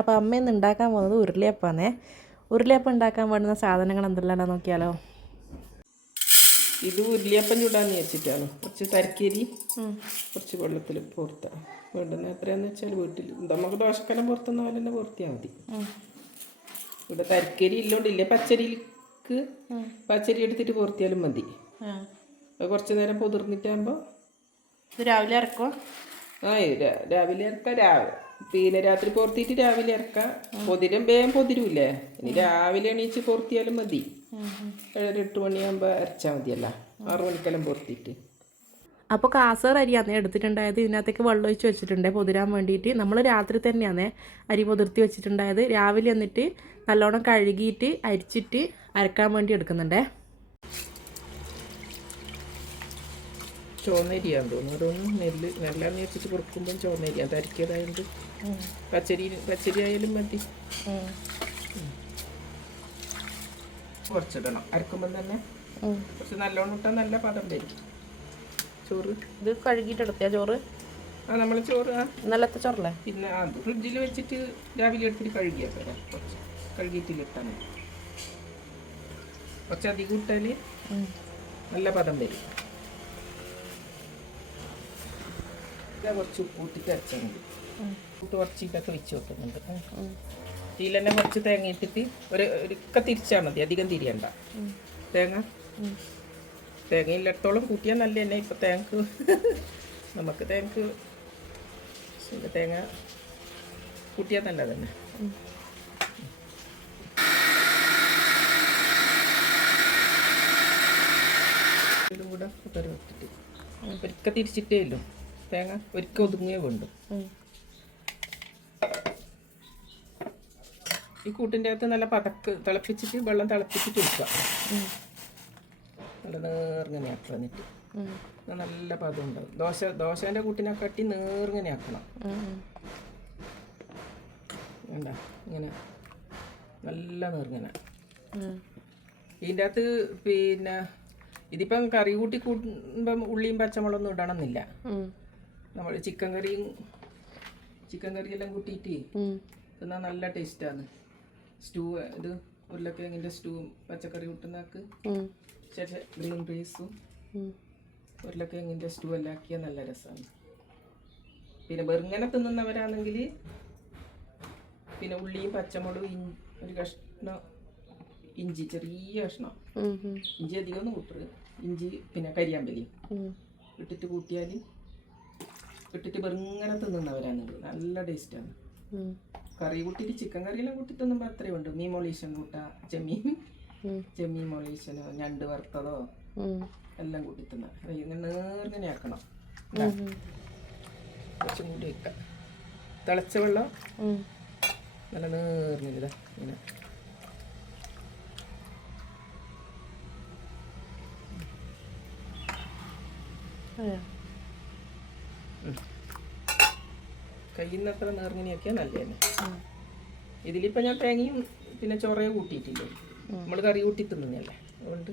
അപ്പോൾ അമ്മ ഇന്ന് ഉണ്ടാക്കാൻ പോകുന്നത് ഉരുളിയപ്പാന്നേ. ഉരുളിയപ്പം ഉണ്ടാക്കാൻ വേണ്ടുന്ന സാധനങ്ങൾ എന്തെല്ലാം നോക്കിയാലോ? ഇത് ഉരുളിയപ്പം ചൂടാന്ന് വെച്ചിട്ടാണ് കുറച്ച് തരക്കരി കുറച്ച് വെള്ളത്തിൽ പുറത്ത വേണ്ടുന്ന എത്രയാന്ന് വെച്ചാൽ വീട്ടിൽ നമുക്ക് ദോശക്കലം പുറത്തുന്ന പോലെ തന്നെ പുറത്തിയാൽ മതി. ഇവിടെ തരക്കേരി ഇല്ലോണ്ടില്ലേ? പച്ചരിക്ക് പച്ചരി എടുത്തിട്ട് പുറത്തിയാലും മതി. കുറച്ച് നേരം പൊതിർന്നിട്ടാകുമ്പോൾ രാവിലെ ഇറക്കോ ആ രാവിലെ ഇറക്കാം രാവിലെ പിന്നെ രാത്രി പൊറത്തിട്ട് രാവിലെ ഇറക്കാം പൊതിരം വേഗം പൊതിരൂല്ലേ? ഇനി രാവിലെ എണീച്ച് പൊറത്തിയാലും മതി. ഏഴര എട്ട് മണിയാകുമ്പോൾ അരച്ചാൽ മതിയല്ല. ആറു മണിക്കെല്ലാം പൊറത്തിട്ട്. അപ്പോൾ കാസർ അന്നേ എടുത്തിട്ടുണ്ടായത് ഇതിനകത്തേക്ക് വെള്ളം ഒഴിച്ച് വെച്ചിട്ടുണ്ട് പൊതിരാൻ വേണ്ടിയിട്ട്. നമ്മൾ രാത്രി തന്നെയാണേ അരി പൊതിർത്തി വെച്ചിട്ടുണ്ടായത്. രാവിലെ എന്നിട്ട് നല്ലോണം കഴുകിയിട്ട് അരിച്ചിട്ട് അരക്കാൻ വേണ്ടി എടുക്കുന്നുണ്ടേ. ചോന്നരിയാന്ന് തോന്നുന്നു. അതൊന്നും നെല്ല് നെല്ലാന്ന് വെച്ചിട്ട് കൊടുക്കുമ്പം ചോന്നരിയാ തരിക്കതായത് പച്ചരി പച്ചരി ആയാലും മതി. കുറച്ചിടണം. അരക്കുമ്പം തന്നെ കുറച്ച് നല്ലോണം ഇട്ടാൽ നല്ല പദം വരും ചോറ്? ഇത് കഴുകിയിട്ട് എടുത്തിയാ ചോറ്? ആ നമ്മൾ ചോറ് ആ. ഇന്നലത്തെ ചോറല്ലേ? പിന്നെ ഫ്രിഡ്ജിൽ വെച്ചിട്ട് രാവിലെ എടുത്തിട്ട് കഴുകിയാൽ കുറച്ച്. കഴുകിയിട്ടിലിട്ടാൽ മതി കുറച്ച് അധികം ഇട്ടാൽ നല്ല പദം വരും. ഇതാ കുറച്ച് ഉപ്പ് ഇട്ടിട്ട് അരച്ചാൽ മതി. ഉപ്പ് കുറച്ച് ഇതൊക്കെ വെച്ച് വെക്കുന്നുണ്ട്. ഇതിൽ തന്നെ കുറച്ച് തേങ്ങ ഇട്ടിട്ട് ഒരു ഒരുക്ക തിരിച്ചാൽ മതി. അധികം തിരിയണ്ട. തേങ്ങ തേങ്ങ? ഇല്ലത്തോളം കൂട്ടിയാൽ നല്ല തന്നെ ഇപ്പം തേങ്ങക്ക് നമുക്ക് തേങ്ങക്ക് തേങ്ങ കൂട്ടിയാൽ നല്ല കൂടെ കുക്കറി വെച്ചിട്ട് ഒരിക്ക തിരിച്ചിട്ടേ ഇല്ല. തേങ്ങ ഒരിക്ക ഒതുങ്ങിയേ വേണ്ടു. ഈ കൂട്ടിന്റെ അകത്ത് നല്ല പതക്ക് തിളപ്പിച്ചിട്ട് വെള്ളം തിളപ്പിച്ചിട്ട് വെക്കുക നല്ല നേർങ്ങനെ ആക്കുക എന്നിട്ട്. നല്ല പദം ഉണ്ടാവും. ദോശ ദോശേന്റെ കൂട്ടിനെ കട്ടി നേർങ്ങനെ ആക്കണം. വേണ്ട. ഇങ്ങനെ നല്ല നേർങ്ങനെ. ഇതിന്റെ അകത്ത് പിന്നെ ഇതിപ്പം കറി കൂട്ടി കൂട്ടുമ്പം ഉള്ളിയും പച്ചമുളകൊന്നും ഇടണമെന്നില്ല. നമ്മൾ ചിക്കൻ കറിയും ചിക്കൻ കറിയെല്ലാം കൂട്ടിയിട്ട് തിന്നാൽ നല്ല ടേസ്റ്റാണ് സ്റ്റൂ ഇത് ഉരുളക്കിഴങ്ങിന്റെ സ്റ്റൂവും പച്ചക്കറി കൂട്ടുന്നാക്ക് ശേഷം ഗ്രീൻ പീസും ഉരുളക്കിഴങ്ങിന്റെ സ്റ്റൂ എല്ലാം ആക്കിയാൽ നല്ല രസമാണ്. പിന്നെ വെറുങ്ങനെ തിന്നുന്നവരാണെങ്കിൽ പിന്നെ ഉള്ളിയും പച്ചമുളകും ഒരു കഷ്ണം ഇഞ്ചി ചെറിയ കഷ്ണം. ഇഞ്ചി അധികം ഒന്നും കൂട്ടരുത്. ഇഞ്ചി പിന്നെ കരിയാമ്പലി. ഇട്ടിട്ട് കൂട്ടിയാൽ ഇട്ടിട്ട് വെറുങ്ങനെ തിന്നുന്നവരാണ് നല്ല ടേസ്റ്റാണ് കറി കൂട്ടിയിട്ട് ചിക്കൻ കറിയെല്ലാം കൂട്ടി തിന്നുമ്പോൾ അത്രയും ഉണ്ട്. മീൻ മൊളീഷൻ കൂട്ട ചെമ്മീൻ. ചെമ്മീൻ മൊളീഷനോ ഞണ്ട് വറുത്തതോ എല്ലാം കൂട്ടി തിന്നാം. ഇങ്ങനെ നേർങ്ങനെ ആക്കണം. കുറച്ചും കൂടി വെക്കാം തിളച്ച വെള്ളം. നല്ല നേർന്നില്ല ഇങ്ങനെ. കയ്യിന്നത്ര നേർങ്ങനെയാക്കിയാൽ നല്ല നല്ലതന്നെ ഇതിലിപ്പോൾ ഞാൻ തേങ്ങയും പിന്നെ ചോറയും കൂട്ടിയിട്ടില്ലേ? നമ്മൾ കറി കൂട്ടി തിന്നുന്നല്ലേ അതുകൊണ്ട്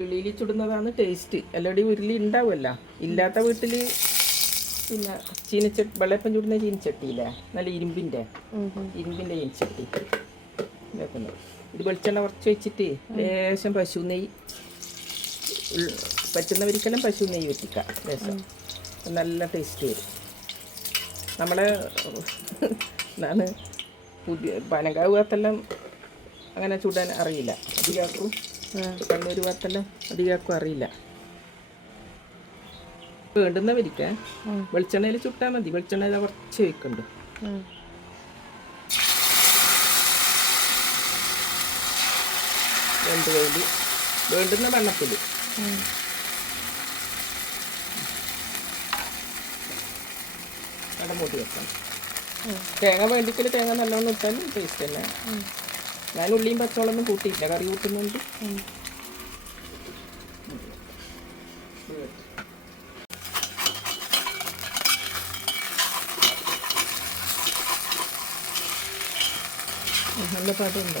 ഉള്ളിയിൽ ചുടുന്നതാണ് ടേസ്റ്റ് അല്ലാടി ഉരുളി ഉണ്ടാവുമല്ല ഇല്ലാത്ത വീട്ടിൽ പിന്നെ ചീനച്ചട്ടി വെള്ളപ്പം ചുടുന്ന ചീനച്ചട്ടിയില്ലേ? നല്ല ഇരുമ്പിന്റെ ഇരുമ്പിന്റെ ചീനച്ചട്ടി. വെക്കുന്നത് ഇത് വെളിച്ചെണ്ണ കുറച്ച് വെച്ചിട്ട് ലേശം പശു നെയ്യ് പറ്റുന്നവർക്കെല്ലാം പശു നെയ്യ് വെച്ചിക്കാം രസം. നല്ല ടേസ്റ്റ് വരും. നമ്മളെ എന്താണ് പുതിയ പനങ്കാവ് ഭാഗത്തെല്ലാം അങ്ങനെ ചൂടാൻ അറിയില്ല. അധികാക്കും. കണ്ണൂർ ഭാഗത്തെല്ലാം അധികാക്കും അറിയില്ല. വേണ്ടുന്നവരിക്ക വെളിച്ചെണ്ണയിൽ ചുട്ടാൽ മതി. വെളിച്ചെണ്ണയിൽ കുറച്ച് വെക്കുന്നുണ്ട് രണ്ട് വേണ്ടി വേണ്ടുന്ന വണ്ണത്തിൽ അവിടെ മൂടി വെക്കണം തേങ്ങ വേണ്ടിക്കൽ തേങ്ങ നല്ലോണം ഇട്ടാലും ടേസ്റ്റ് തന്നെ ഞാൻ ഉള്ളിയും പച്ചവളൊന്നും കൂട്ടിയില്ല കറി കൂട്ടുന്നുണ്ട്. നല്ല പാട്ടുണ്ട്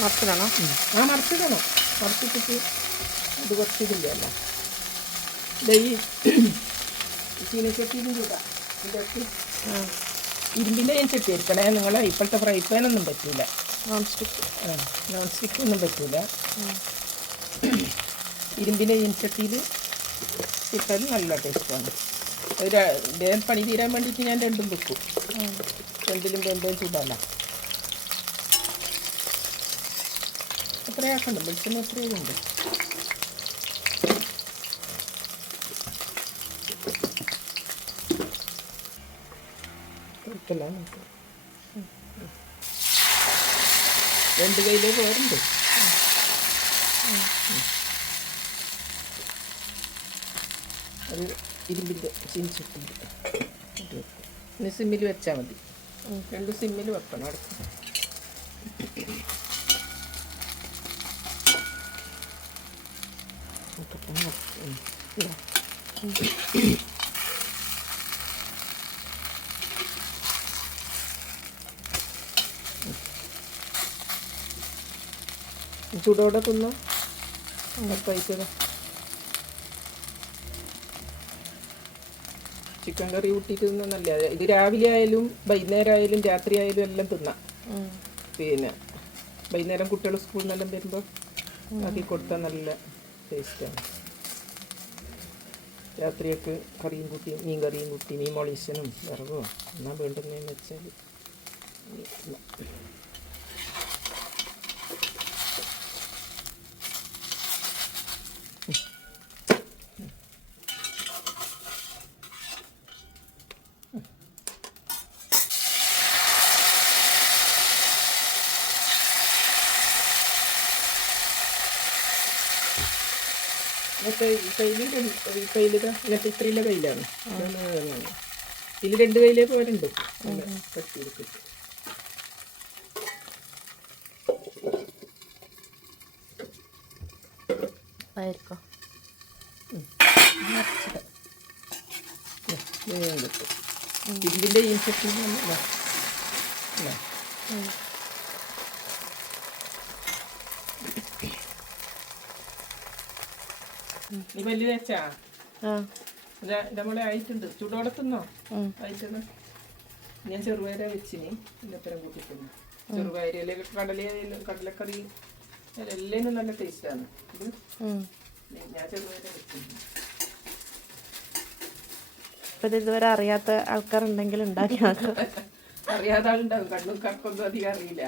മറച്ചിടണോ ആ മറച്ചിടണം മറച്ചിട്ടിട്ട് ഇത് കുറച്ച് അല്ല ഈ ചീനച്ചട്ടിയിലും ചൂടാ. ഇതൊക്കെ ഇരുമ്പിന്റെ ഞാൻ ചട്ടി എടുക്കണേ നിങ്ങളെ ഇപ്പോഴത്തെ ഫ്രൈ പാനൊന്നും പറ്റൂല. നോൺ സ്റ്റിക്ക് നോൺ സ്റ്റിക്ക് ഒന്നും പറ്റൂല. ഇരുമ്പിന്റെ ചട്ടിയിൽ ഇട്ടാൽ നല്ല ടേസ്റ്റാണ് ഒരു വേഗം പണി തീരാൻ വേണ്ടിയിട്ട് ഞാൻ രണ്ടും വെക്കും. രണ്ടിലും വെന്തവും ചൂടല്ല എത്രയാക്കണ്ട വെളിച്ചെണ്ണ എത്രയും ഉണ്ട് കുഴപ്പമില്ല രണ്ട് കയ്യിലേ പോരുണ്ട് അത് ഇരുമ്പിന്റെ ചീനിച്ചട്ടി ഇനി സിമ്മിൽ വെച്ചാൽ മതി. രണ്ട് സിമ്മിൽ വെക്കണം അടുത്ത്. ചൂടോടെ തിന്നോ? ചിക്കൻ കറി കൂട്ടിയിട്ട് തിന്നല്ല ഇത് രാവിലെ ആയാലും വൈകുന്നേരം ആയാലും രാത്രി ആയാലും എല്ലാം തിന്നാം. പിന്നെ വൈകുന്നേരം കുട്ടികൾ സ്കൂളിൽ നിന്നെല്ലാം വരുമ്പോൾ ആക്കി കൊടുത്താൽ നല്ല ടേസ്റ്റാണ് രാത്രിയൊക്കെ കറിയും കൂട്ടി മീൻ കറിയും കൂട്ടി മീൻ മൊളീശനും വിറകോ എന്നാൽ വേണ്ടുന്നതെന്ന് വെച്ചാൽ കയ്യിൽ ഈ കയ്യിലിത് ഇങ്ങനത്തെ ഇത്രയുള്ള കയ്യിലാണ്. ഇതിൽ രണ്ട് കയ്യിലേ പോരുണ്ട്. കട്ടിയെടുത്തിട്ട് ആയിരിക്കും വേഗം കിട്ടും ഇരുമ്പിന്റെ ഈ ചട്ടി നീ വലിയ വെച്ചാ നമ്മളെ ആയിട്ടുണ്ട്. ചൂടോടെ തിന്നോ ആയിട്ടുണ്ട് ഞാൻ ചെറുപയര വെച്ചിന്. ഇന്നത്തരം കൂട്ടിക്കുന്നു ചെറുപയര കടല കടലക്കറി. എല്ലാം നല്ല ടേസ്റ്റാണ്. ഇത് ഞാൻ ചെറുപയര വെച്ചിട്ടുണ്ട് ഇപ്പൊ ഇതുവരെ അറിയാത്ത ആൾക്കാരുണ്ടെങ്കിൽ ഉണ്ടാക്കി നോക്കാം. അറിയാതെ ആളുണ്ടാവും. കണ്ണും കറക്കൊന്നും അധികം അറിയില്ല.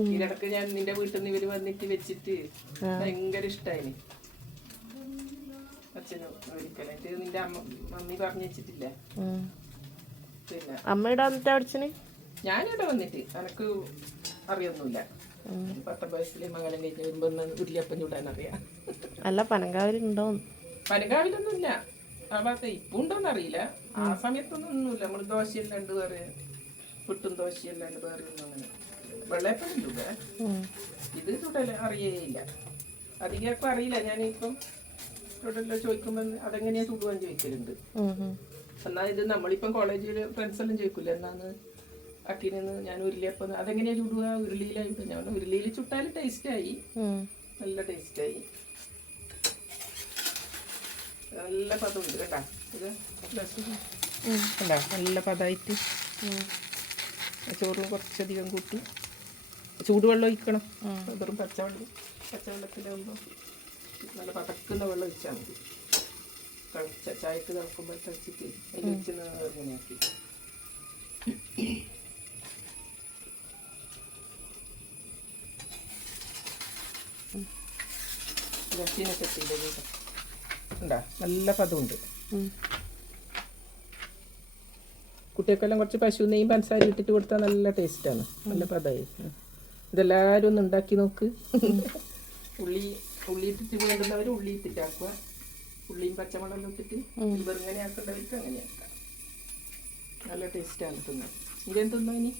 ഇതിനിടക്ക് ഞാൻ നിന്റെ വീട്ടിൽ നിന്ന് ഇവർ വന്നിട്ട് വെച്ചിട്ട് ഭയങ്കര ഇഷ്ടായിന്. അച്ഛനും ഒരിക്കലായിട്ട് നിന്റെ അമ്മ മമ്മി പറഞ്ഞു വെച്ചിട്ടില്ല ഉം. പിന്നെ അമ്മയുടെ വന്നിട്ട് അടിച്ചിന് ഞാനിവിടെ വന്നിട്ട്. എനക്ക് അറിയൊന്നുമില്ല. പത്തൊമ്പത് വയസ്സിലെ മംഗലം കഴിഞ്ഞ് വരുമ്പോ ഉരുളിയപ്പം ചൂടാൻ അറിയാം. അല്ല പനങ്കാവിലുണ്ടോ? പനങ്കാവിലൊന്നുമില്ല. ആ ഭാഗത്ത് ഇപ്പം ഉണ്ടോന്ന് അറിയില്ല. ആ സമയത്തൊന്നും ഒന്നുമില്ല. നമ്മൾ ദോശയെല്ലാം ഉണ്ട് വേറെ പുട്ടും ദോശയെല്ലാം ഉണ്ട് വേറെ ഒന്നും അങ്ങനെ. വെള്ളയപ്പം ചൂടേ. ഇത് ചൂടല അറിയേയില്ല. അധികം അറിയില്ല. ഞാനിപ്പം ചൂടെല്ലാം ചോദിക്കുമ്പോൾ അതെങ്ങനെയാ ചൂടുവാൻ ചോദിക്കലുണ്ട്. എന്നാ ഇത് നമ്മളിപ്പം കോളേജിൽ ഫ്രണ്ട്സ് എല്ലാം ചോദിക്കില്ല? എന്നാന്ന് അക്കിനെന്ന് ഞാൻ ഉരുളിയപ്പം അതെങ്ങനെയാ ചുടുക ഉരുളിയിലായിട്ട് ഞാൻ ഉരുളിയിൽ ചുട്ടാൽ ടേസ്റ്റായി നല്ല ടേസ്റ്റായി നല്ല പദമുണ്ട് കേട്ടാ. ഇത്. കണ്ടാ? നല്ല പദമായിട്ട് ചോറ് കുറച്ചധികം കൂട്ടി. ചൂടുവെള്ളം ഒഴിക്കണം. വെറും പച്ചവെള്ളം പച്ചവെള്ളത്തിലാകുമ്പോൾ നല്ല പതക്കുന്ന വെള്ളം ഒഴിച്ചാൽ മതി. തിളച്ച ചായക്ക് തിളക്കുമ്പോൾ തിളച്ചിട്ട് അതിൽ ഇങ്ങനെയാക്കി ഉണ്ടാ നല്ല പദമുണ്ട് കുട്ടികൾക്കെല്ലാം കുറച്ച് പശു നെയ്യും പഞ്ചസാര ഇട്ടിട്ട് കൊടുത്താൽ നല്ല ടേസ്റ്റാണ് നല്ല പദമായി ഇതെല്ലാവരും ഒന്ന് ഉണ്ടാക്കി നോക്ക്. ഉള്ളി ഉള്ളി ഇട്ടിട്ട് വേണ്ടുന്നവർ ഉള്ളി ഇട്ടിട്ടാക്കുക ഉള്ളിയും പച്ചമുളകും ഇട്ടിട്ട് വെറുങ്ങനെ ആക്കേണ്ടവർക്ക് അങ്ങനെ ആക്കാം. നല്ല ടേസ്റ്റാണ് തിന്നാൻ. ഇതെന്തുന്നോ ഇനി?